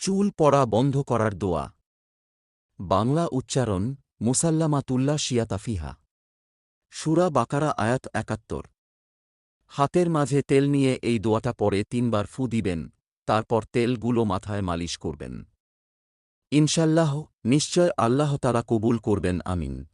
চুল পড়া বন্ধ করার দোয়া। বাংলা উচ্চারণ মুসাল্লামাতুল্লাহ শিয়াতাফিহা। সূরা বাকারা আয়াত ৭১। হাতের মাঝে তেল নিয়ে এই দোয়াটা পরে ৩ বার ফু দিবেন, তারপর তেলগুলো মাথায় মালিশ করবেন। ইনশাল্লাহ, নিশ্চয় আল্লাহ তাআলা কবুল করবেন। আমিন।